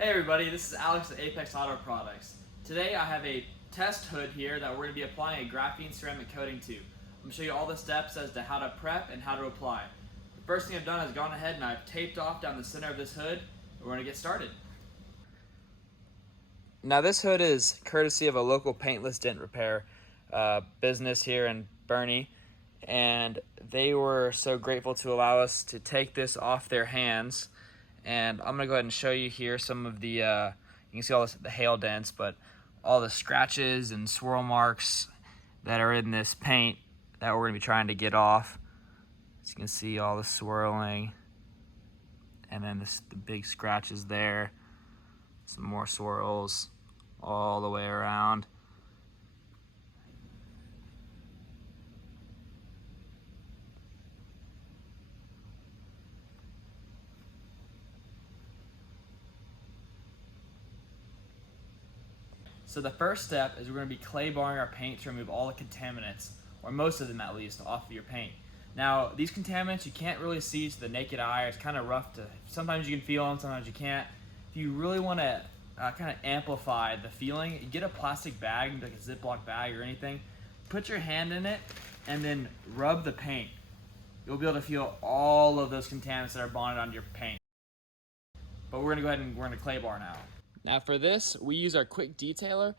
Hey everybody, this is Alex at Apex Auto Products. Today I have a test hood here that we're going to be applying a graphene ceramic coating to. I'm going to show you all the steps as to how to prep and how to apply. The first thing I've done is gone ahead and I've taped off down the center of this hood, and we're going to get started. Now this hood is courtesy of a local paintless dent repair business here in Bernie, and they were so grateful to allow us to take this off their hands. And I'm gonna go ahead and show you here some of the, you can see all this, the hail dents, but all the scratches and swirl marks that are in this paint that we're gonna be trying to get off. As you can see, all the swirling, and then the big scratches there, some more swirls all the way around. So the first step is we're going to be clay barring our paint to remove all the contaminants, or most of them at least, off of your paint. Now these contaminants you can't really see to the naked eye. It's kind of rough to, sometimes you can feel them, sometimes you can't. If you really want to kind of amplify the feeling, you get a plastic bag, like a Ziploc bag or anything, put your hand in it and then rub the paint. You'll be able to feel all of those contaminants that are bonded onto your paint. But we're going to go ahead and we're going to clay bar now. Now for this, we use our quick detailer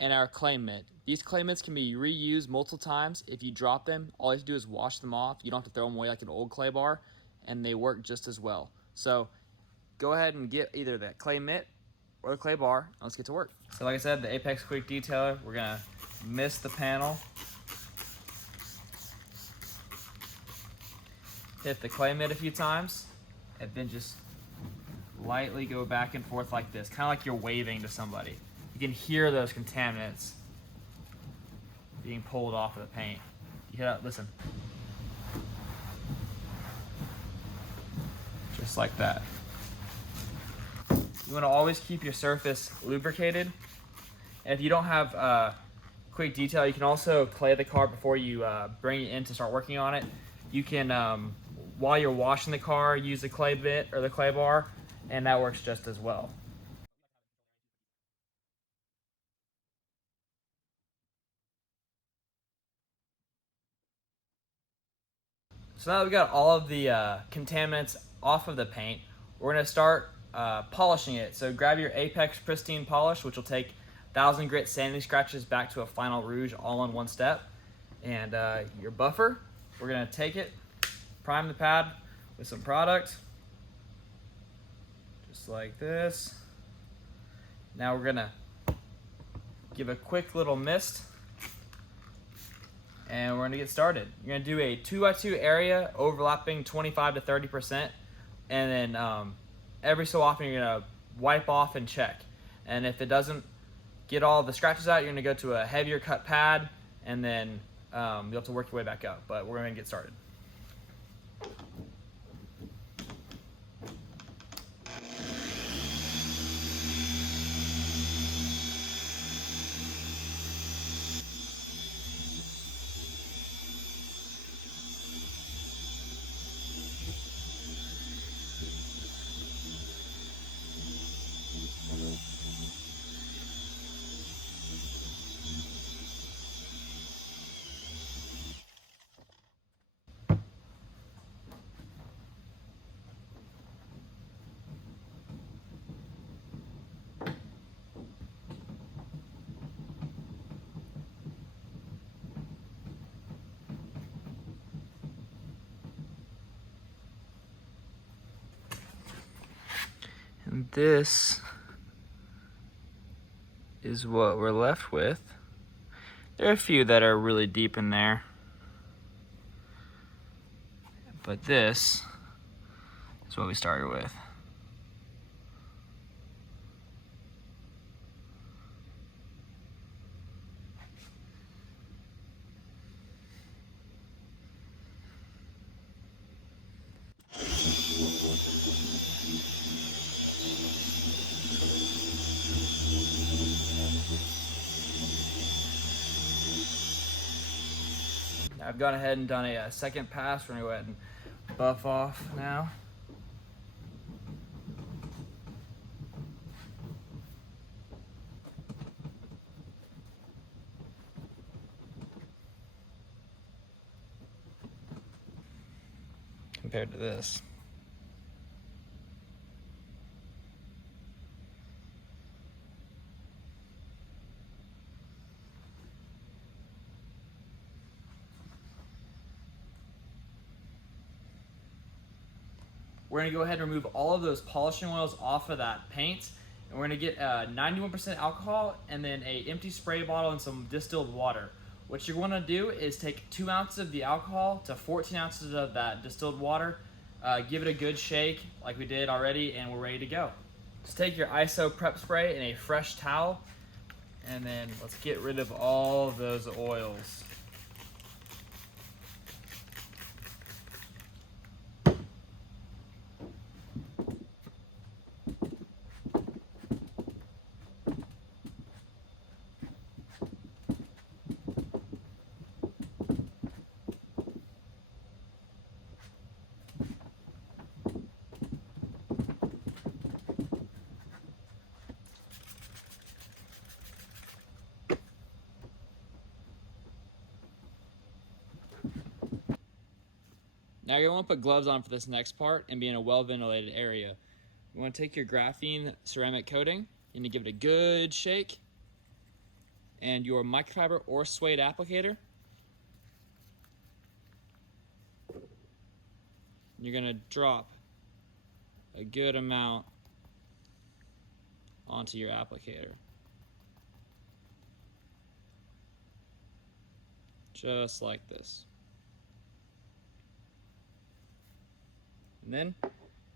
and our clay mitt. These clay mitts can be reused multiple times. If you drop them, all you have to do is wash them off. You don't have to throw them away like an old clay bar, and they work just as well. So go ahead and get either that clay mitt or the clay bar, and let's get to work. So like I said, the Apex Quick Detailer, we're gonna mist the panel, hit the clay mitt a few times, and then just lightly go back and forth like this, kind of like you're waving to somebody. You can hear those contaminants being pulled off of the paint. You hear that? Listen. Just like that. You want to always keep your surface lubricated. And if you don't have quick detail, you can also clay the car before you bring it in to start working on it. You can, while you're washing the car, use the clay bit or the clay bar, and that works just as well. So now that we've got all of the contaminants off of the paint, we're going to start polishing it. So grab your Apex Pristine Polish, which will take 1000 grit sanding scratches back to a final rouge all in one step. And your buffer, we're going to take it, prime the pad with some product, just like this. Now we're going to give a quick little mist, and we're going to get started. You're going to do a 2x2 area overlapping 25 to 30%, and then every so often you're going to wipe off and check. And if it doesn't get all the scratches out, you're going to go to a heavier cut pad, and then you'll have to work your way back up. But we're going to get started. And this is what we're left with. There are a few that are really deep in there, but this is what we started with. I've gone ahead and done a second pass. We're gonna go ahead and buff off now. compared to this. We're gonna go ahead and remove all of those polishing oils off of that paint, and we're gonna get 91% alcohol and then a empty spray bottle and some distilled water. What you're gonna do is take 2 ounces of the alcohol to 14 ounces of that distilled water, give it a good shake like we did already, and we're ready to go. Just take your ISO prep spray and a fresh towel, and then let's get rid of all of those oils. Now you're going to put gloves on for this next part and be in a well-ventilated area. You want to take your graphene ceramic coating, you need to give it a good shake, and your microfiber or suede applicator. You're going to drop a good amount onto your applicator. Just like this. And then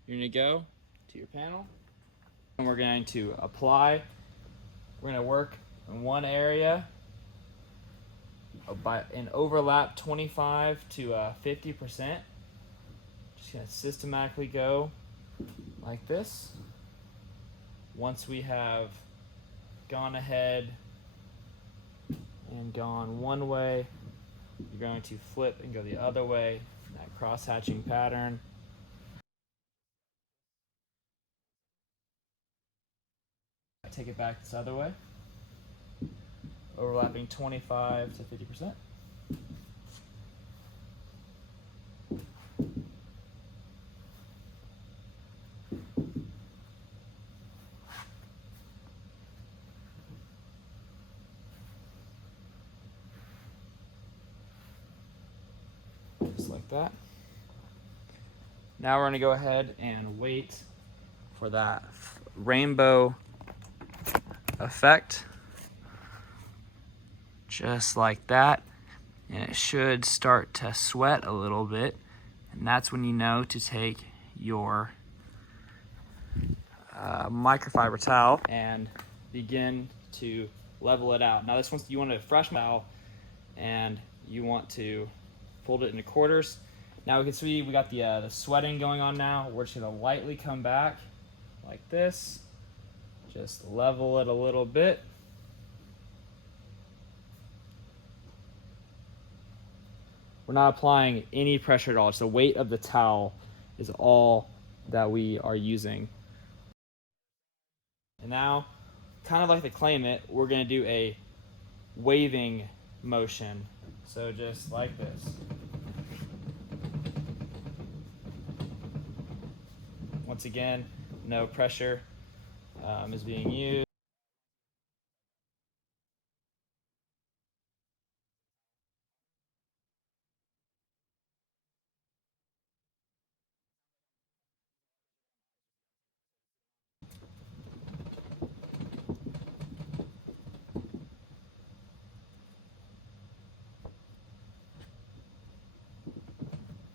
you're going to go to your panel and we're going to apply. We're going to work in one area and overlap 25 to 50%. Just going to systematically go like this. Once we have gone ahead and gone one way, you're going to flip and go the other way, that cross-hatching pattern. Take it back this other way, overlapping 25 to 50%. Just like that. Now we're going to go ahead and wait for that rainbow effect, just like that, and it should start to sweat a little bit, and that's when you know to take your microfiber towel and begin to level it out. Now this one, you want a fresh towel and you want to fold it into quarters. Now we can see we got the sweating going on now. We're just going to lightly come back like this. Just level it a little bit. We're not applying any pressure at all. Just the weight of the towel is all that we are using. And now, kind of like the claimant, we're going to do a waving motion. So just like this. Once again, no pressure is being used.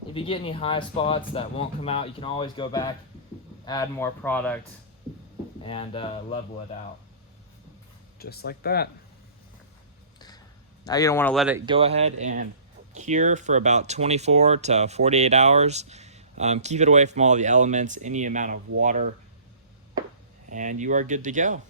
If you get any high spots that won't come out, you can always go back, add more product, and level it out. Just like that. Now you don't want to let it go ahead and cure for about 24 to 48 hours. Keep it away from all the elements, any amount of water, and you are good to go.